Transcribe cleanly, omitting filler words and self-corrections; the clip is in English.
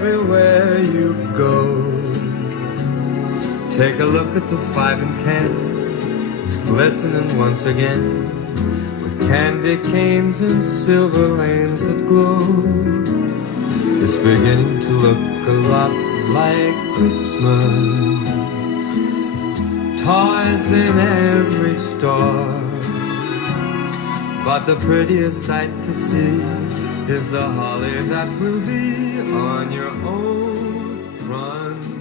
everywhere you go. Take a look at the 5 and 10. It's glistening once again, with candy canes and silver lanes that glow. It's beginning to look a lot like Christmas. Toys in every store, but the prettiest sight to see is the holly that will be on your own front